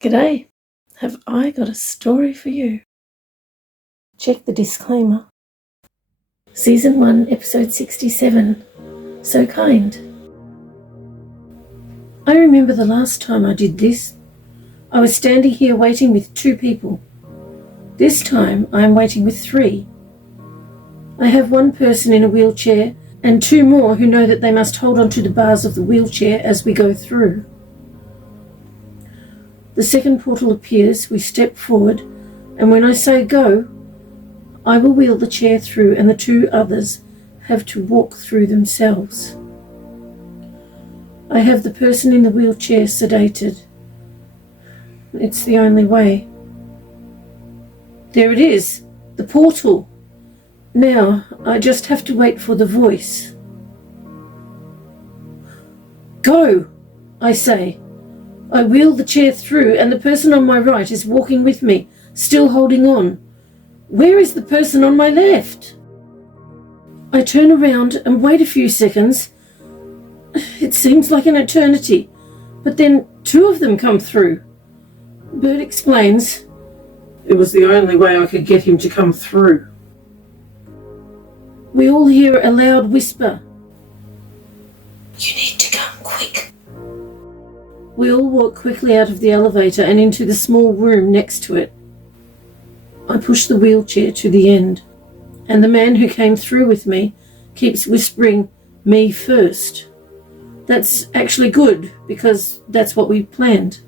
G'day, have I got a story for you? Check the disclaimer. Season 1, episode 67, So Kind. I remember the last time I did this. I was standing here waiting with 2 people. This time I am waiting with 3. I have 1 person in a wheelchair and 2 more who know that they must hold on to the bars of the wheelchair as we go through. The second portal appears, we step forward, and when I say go, I will wheel the chair through and the 2 others have to walk through themselves. I have the person in the wheelchair sedated. It's the only way. There it is, the portal. Now I just have to wait for the voice. Go, I say. I wheel the chair through and the person on my right is walking with me, still holding on. Where is the person on my left? I turn around and wait a few seconds. It seems like an eternity, but then 2 of them come through. Bert explains, "It was the only way I could get him to come through." We all hear a loud whisper. "You need to come quick." We all walk quickly out of the elevator and into the small room next to it. I push the wheelchair to the end, and the man who came through with me keeps whispering, "Me first." That's actually good, because that's what we planned.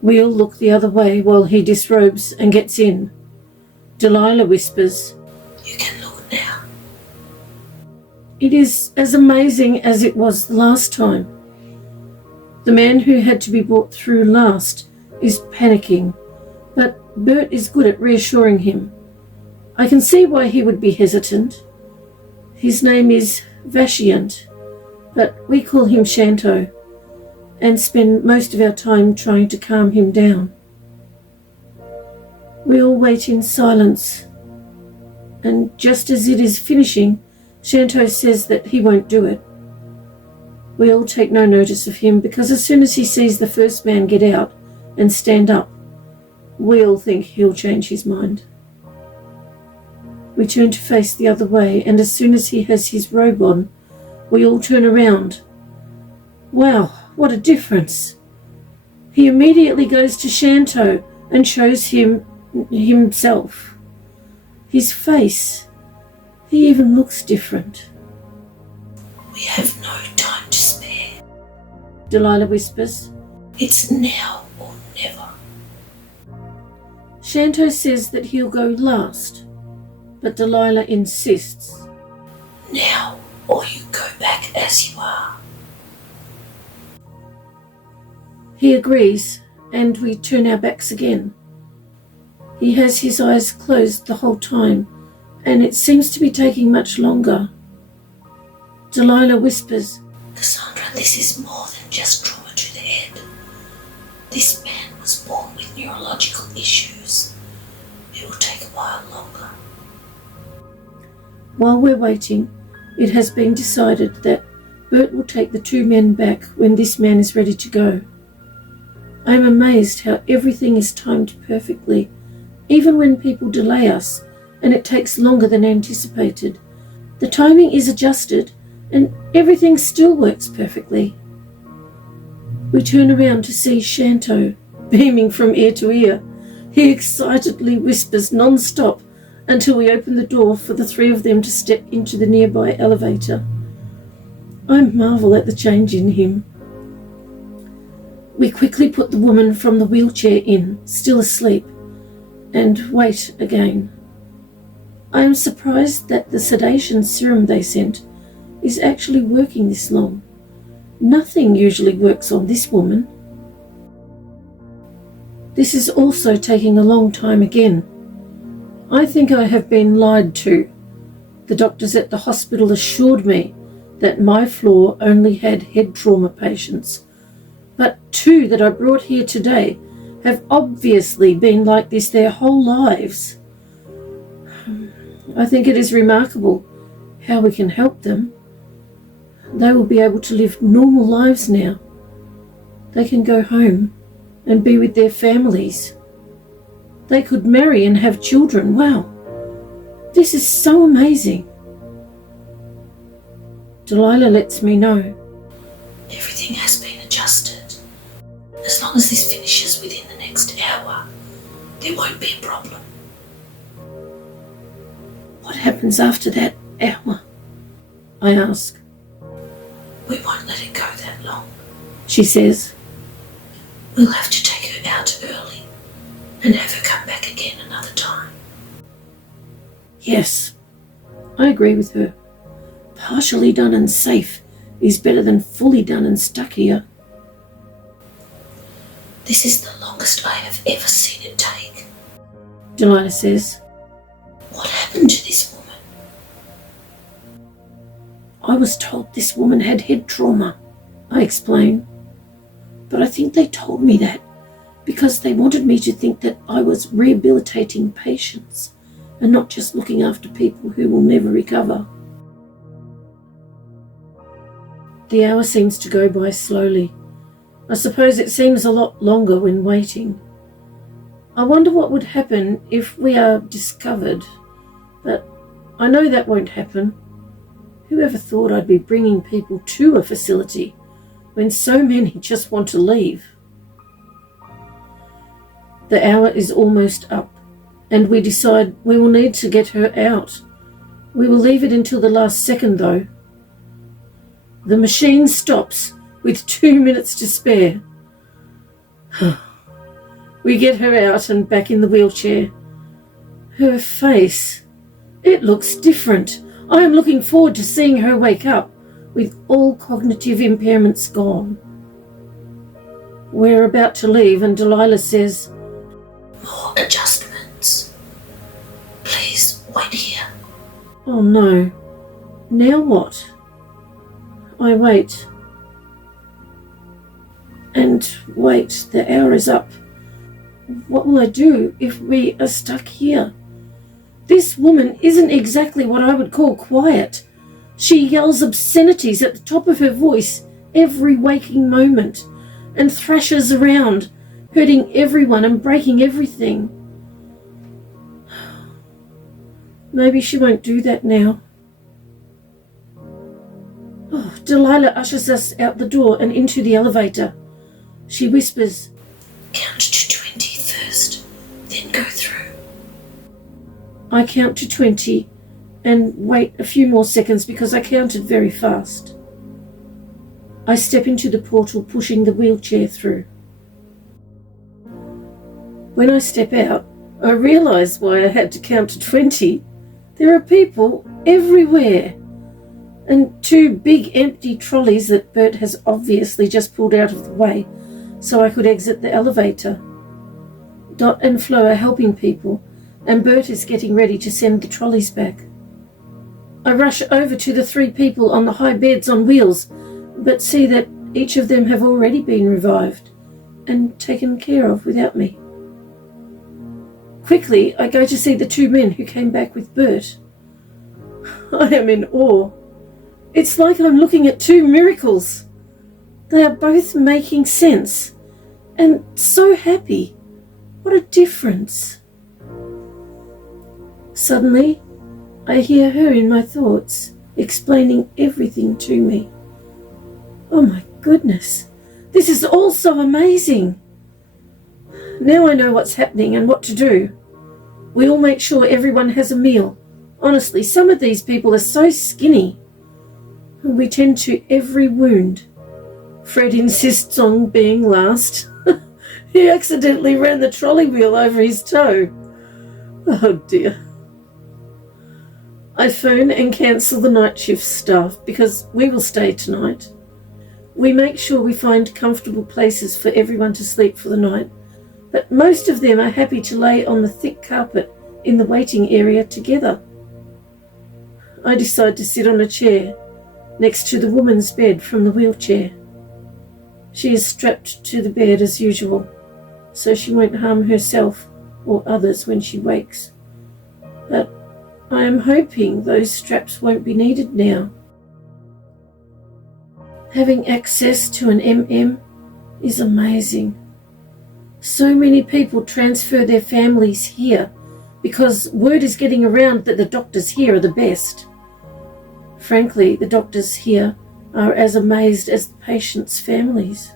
We all look the other way while he disrobes and gets in. Delilah whispers, "You can look now." It is as amazing as it was the last time. The man who had to be brought through last is panicking, but Bert is good at reassuring him. I can see why he would be hesitant. His name is Vashiant, but we call him Shanto, and spend most of our time trying to calm him down. We all wait in silence, and just as it is finishing, Shanto says that he won't do it. We all take no notice of him because as soon as he sees the first man get out and stand up, we all think he'll change his mind. We turn to face the other way, and as soon as he has his robe on, we all turn around. Wow, what a difference! He immediately goes to Shanto and shows him himself. His face, he even looks different. "We have no time to spare." Delilah whispers. "It's now or never." Shanto says that he'll go last, but Delilah insists. "Now or you go back as you are." He agrees, and we turn our backs again. He has his eyes closed the whole time, and it seems to be taking much longer. Delilah whispers, "Cassandra, this is more than just trauma to the head. This man was born with neurological issues. It will take a while longer." While we're waiting, it has been decided that Bert will take the 2 men back when this man is ready to go. I am amazed how everything is timed perfectly, even when people delay us and it takes longer than anticipated. The timing is adjusted and everything still works perfectly. We turn around to see Shanto, beaming from ear to ear. He excitedly whispers non-stop until we open the door for the 3 of them to step into the nearby elevator. I marvel at the change in him. We quickly put the woman from the wheelchair in, still asleep, and wait again. I am surprised that the sedation serum they sent is actually working this long. Nothing usually works on this woman. This is also taking a long time again. I think I have been lied to. The doctors at the hospital assured me that my floor only had head trauma patients, but 2 that I brought here today have obviously been like this their whole lives. I think it is remarkable how we can help them. They will be able to live normal lives now. They can go home and be with their families. They could marry and have children. Wow, this is so amazing. Delilah lets me know. Everything has been adjusted. As long as this finishes within the next hour, there won't be a problem. What happens after that hour? I ask. We won't let it go that long, She says. We'll have to take her out early and have her come back again another time. Yes, I agree with her. Partially done and safe is better than fully done and stuck here. This is the longest I have ever seen it take. Delilah says. What happened to this woman? I was told this woman had head trauma, I explain. But I think they told me that because they wanted me to think that I was rehabilitating patients and not just looking after people who will never recover. The hour seems to go by slowly. I suppose it seems a lot longer when waiting. I wonder what would happen if we are discovered, but I know that won't happen. Whoever thought I'd be bringing people to a facility when so many just want to leave? The hour is almost up, and we decide we will need to get her out. We will leave it until the last second, though. The machine stops with 2 minutes to spare. We get her out and back in the wheelchair. Her face, it looks different. I am looking forward to seeing her wake up with all cognitive impairments gone. We're about to leave and Delilah says, More adjustments. Please wait here. Oh no, now what? I wait. And wait, the hour is up. What will I do if we are stuck here? This woman isn't exactly what I would call quiet. She yells obscenities at the top of her voice every waking moment and thrashes around, hurting everyone and breaking everything. Maybe she won't do that now. Oh, Delilah ushers us out the door and into the elevator. She whispers, Count to 20 first, then go through. I count to 20 and wait a few more seconds because I counted very fast. I step into the portal, pushing the wheelchair through. When I step out, I realise why I had to count to 20. There are people everywhere, and 2 big empty trolleys that Bert has obviously just pulled out of the way so I could exit the elevator. Dot and Flo are helping people, and Bert is getting ready to send the trolleys back. I rush over to the 3 people on the high beds on wheels, but see that each of them have already been revived and taken care of without me. Quickly, I go to see the 2 men who came back with Bert. I am in awe. It's like I'm looking at 2 miracles. They are both making sense and so happy. What a difference. Suddenly, I hear her in my thoughts, explaining everything to me. Oh my goodness, this is all so amazing. Now I know what's happening and what to do. We'll make sure everyone has a meal. Honestly, some of these people are so skinny. We tend to every wound. Fred insists on being last. He accidentally ran the trolley wheel over his toe. Oh dear. I phone and cancel the night shift staff because we will stay tonight. We make sure we find comfortable places for everyone to sleep for the night, but most of them are happy to lay on the thick carpet in the waiting area together. I decide to sit on a chair next to the woman's bed from the wheelchair. She is strapped to the bed as usual, so she won't harm herself or others when she wakes. But I am hoping those straps won't be needed now. Having access to an MM is amazing. So many people transfer their families here because word is getting around that the doctors here are the best. Frankly, the doctors here are as amazed as the patients' families.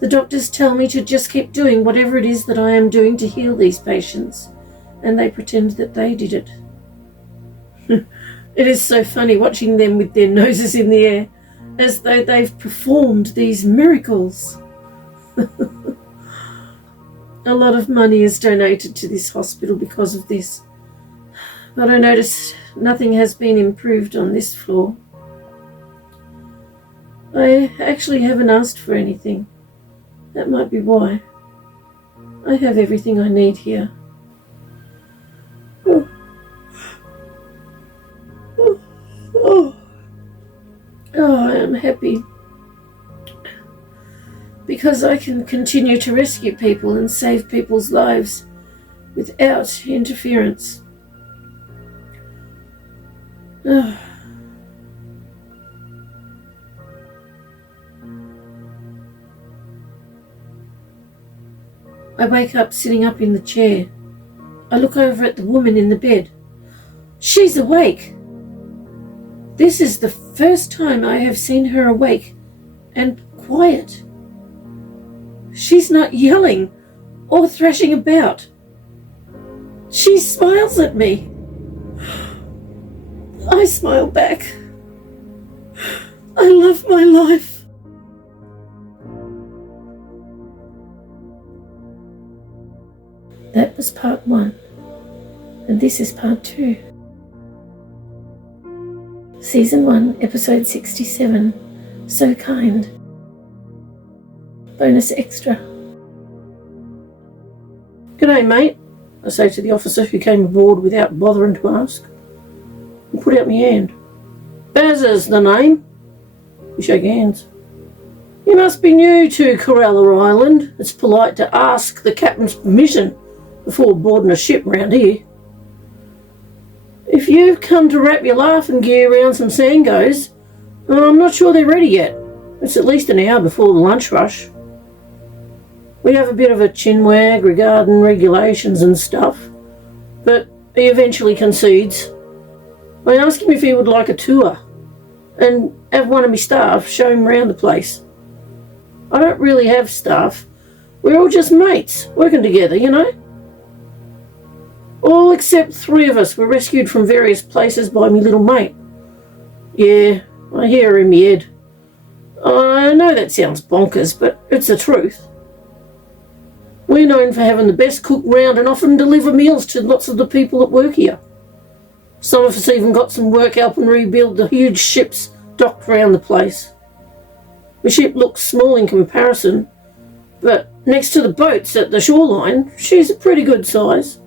The doctors tell me to just keep doing whatever it is that I am doing to heal these patients, and they pretend that they did it. It is so funny watching them with their noses in the air, as though they've performed these miracles. A lot of money is donated to this hospital because of this, but I notice nothing has been improved on this floor. I actually haven't asked for anything. That might be why. I have everything I need here. I am happy because I can continue to rescue people and save people's lives without interference. I wake up sitting up in the chair. I look over at the woman in the bed. She's awake. This is the first time I have seen her awake and quiet. She's not yelling or thrashing about. She smiles at me. I smile back. I love my life. That was part 1, and this is part 2. Season 1, episode 67, So Kind. Bonus extra. "G'day, mate," I say to the officer who came aboard without bothering to ask. I put out my hand. "Bazza's the name." We shake hands. "You must be new to Corella Island. It's polite to ask the captain's permission before boarding a ship round here. If you've come to wrap your laughing gear around some sangos, I'm not sure they're ready yet. It's at least an hour before the lunch rush. We have a bit of a chinwag regarding regulations and stuff, but he eventually concedes. I ask him if he would like a tour and have one of my staff show him around the place. I don't really have staff. We're all just mates, working together, you know. All except 3 of us were rescued from various places by me little mate. Yeah, I hear her in my head. I know that sounds bonkers, but it's the truth. We're known for having the best cook round and often deliver meals to lots of the people that work here. Some of us even got some work helping rebuild the huge ships docked around the place. The ship looks small in comparison, but next to the boats at the shoreline, she's a pretty good size.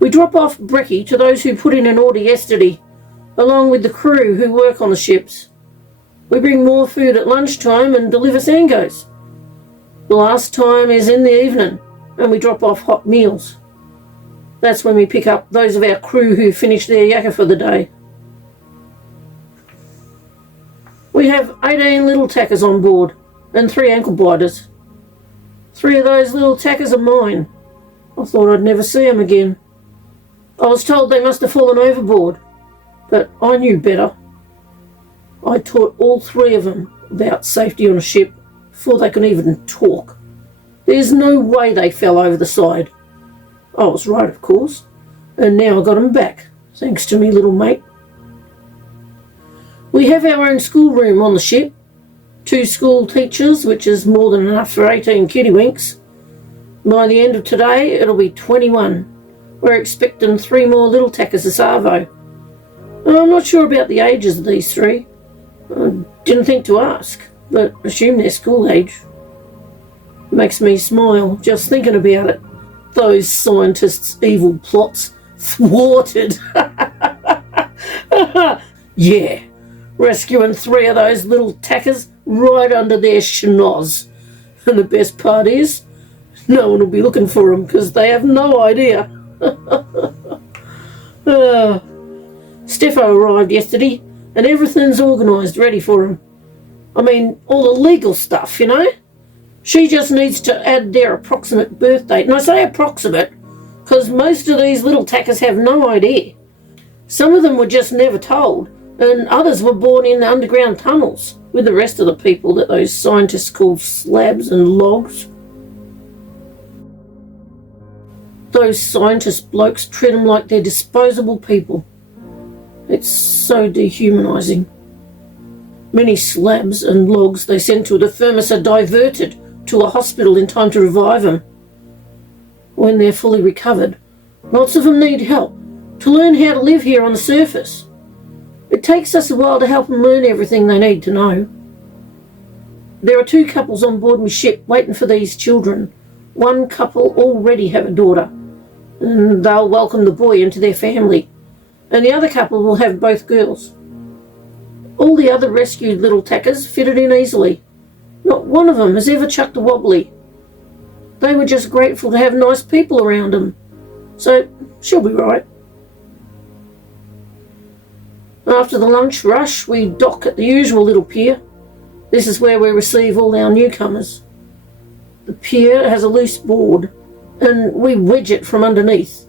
We drop off brekkie to those who put in an order yesterday, along with the crew who work on the ships. We bring more food at lunchtime and deliver sangos. The last time is in the evening, and we drop off hot meals. That's when we pick up those of our crew who finish their yakka for the day. We have 18 little tackers on board and 3 ankle biters. 3 of those little tackers are mine. I thought I'd never see them again. I was told they must have fallen overboard, but I knew better. I taught all 3 of them about safety on a ship before they could even talk. There's no way they fell over the side. I was right, of course, and now I got them back, thanks to me little mate. We have our own schoolroom on the ship, 2 school teachers, which is more than enough for 18 kiddywinks. By the end of today, it'll be 21. We're expecting 3 more little tackers a Savo. I'm not sure about the ages of these 3. I didn't think to ask, but assume they're school age. Makes me smile just thinking about it. Those scientists' evil plots thwarted. Yeah, rescuing 3 of those little tackers right under their schnoz. And the best part is, no one will be looking for them because they have no idea. Steffo arrived yesterday and everything's organised ready for him. I mean, all the legal stuff, you know. She just needs to add their approximate birth date. And I say approximate because most of these little tackers have no idea. Some of them were just never told, and others were born in underground tunnels with the rest of the people that those scientists call slabs and logs. Those scientist blokes treat them like they're disposable people. It's so dehumanising. Many slabs and logs they send to the thermos are diverted to a hospital in time to revive them. When they're fully recovered, lots of them need help to learn how to live here on the surface. It takes us a while to help them learn everything they need to know. There are 2 couples on board my ship waiting for these children. One couple already have a daughter, and they'll welcome the boy into their family, and the other couple will have both girls. All the other rescued little tackers fitted in easily. Not one of them has ever chucked a wobbly. They were just grateful to have nice people around them. So she'll be right. After the lunch rush, we dock at the usual little pier. This is where we receive all our newcomers. The pier has a loose board, and we wedge it from underneath.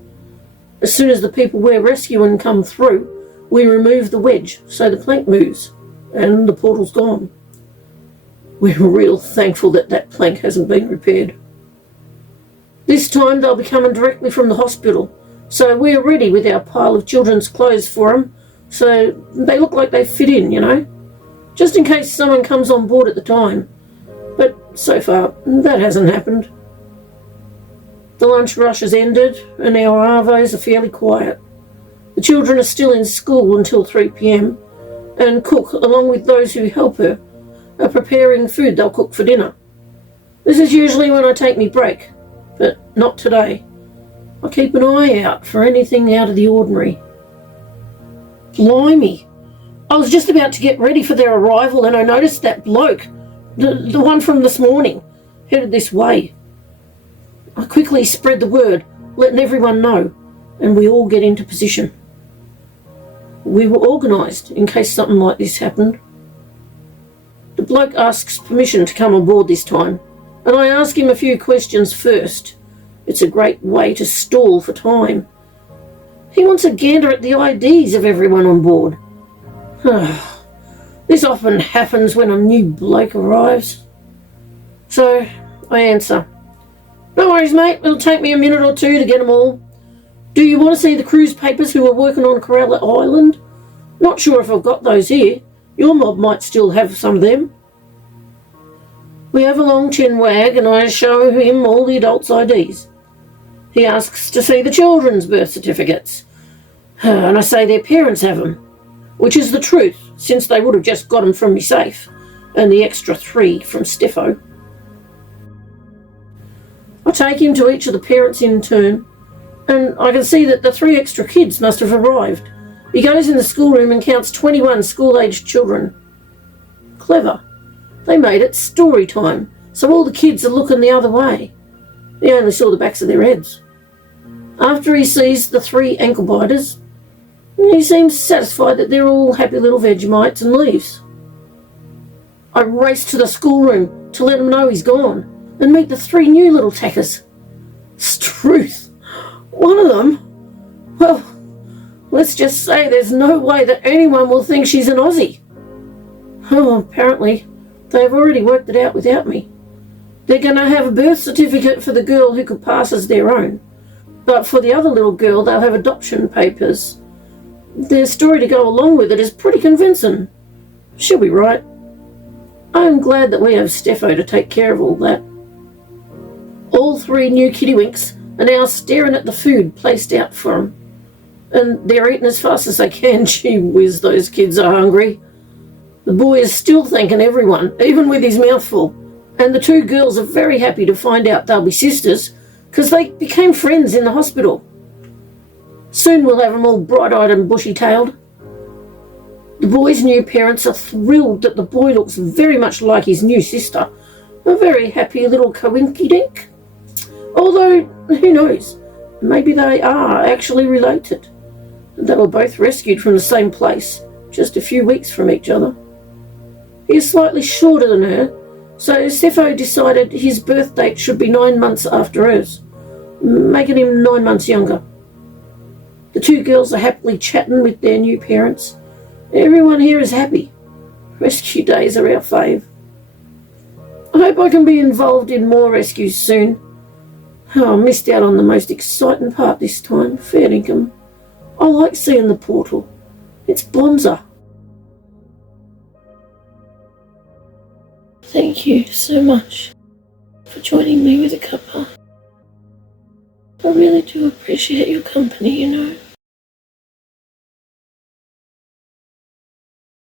As soon as the people we're rescuing come through, we remove the wedge so the plank moves, and the portal's gone. We're real thankful that that plank hasn't been repaired. This time they'll be coming directly from the hospital, so we're ready with our pile of children's clothes for them, so they look like they fit in, you know, just in case someone comes on board at the time. But so far, that hasn't happened. The lunch rush has ended, and our arvos are fairly quiet. The children are still in school until 3 p.m, and Cook, along with those who help her, are preparing food they'll cook for dinner. This is usually when I take me break, but not today. I keep an eye out for anything out of the ordinary. Blimey! I was just about to get ready for their arrival, and I noticed that bloke, the one from this morning, headed this way. I quickly spread the word, letting everyone know, and we all get into position. We were organised in case something like this happened. The bloke asks permission to come on board this time, and I ask him a few questions first. It's a great way to stall for time. He wants a gander at the IDs of everyone on board. This often happens when a new bloke arrives. So I answer, "No worries, mate. It'll take me a minute or 2 to get them all. Do you want to see the cruise papers who are working on Corella Island? Not sure if I've got those here. Your mob might still have some of them." We have a long chin wag, and I show him all the adults' IDs. He asks to see the children's birth certificates, and I say their parents have them, which is the truth, since they would have just got them from me safe, and the extra 3 from Steffo. I take him to each of the parents in turn, and I can see that the 3 extra kids must have arrived. He goes in the schoolroom and counts 21 school-aged children. Clever. They made it story time, so all the kids are looking the other way. He only saw the backs of their heads. After he sees the 3 ankle biters, he seems satisfied that they're all happy little Vegemites and leaves. I race to the schoolroom to let him know he's gone and meet the 3 new little tackers. Struth. One of them, well, let's just say there's no way that anyone will think she's an Aussie. Oh, apparently they've already worked it out without me. They're going to have a birth certificate for the girl who could pass as their own, but for the other little girl they'll have adoption papers. Their story to go along with it is pretty convincing. She'll be right. I'm glad that we have Steffo to take care of all that. All 3 new kittywinks are now staring at the food placed out for them, and they're eating as fast as they can. Gee whiz, those kids are hungry. The boy is still thanking everyone, even with his mouth full, and the 2 girls are very happy to find out they'll be sisters, because they became friends in the hospital. Soon we'll have them all bright-eyed and bushy-tailed. The boy's new parents are thrilled that the boy looks very much like his new sister, a very happy little coinky-dink. Although, who knows, maybe they are actually related. They were both rescued from the same place, just a few weeks from each other. He is slightly shorter than her, So Steffo decided his birth date should be 9 months after hers, making him 9 months younger. The two girls are happily chatting with their new parents. Everyone here is happy. Rescue days are our fave. I hope I can be involved in more rescues soon. Oh, I missed out on the most exciting part this time, fair dinkum. I like seeing the portal. It's bonza. Thank you so much for joining me with a cuppa. I really do appreciate your company, you know.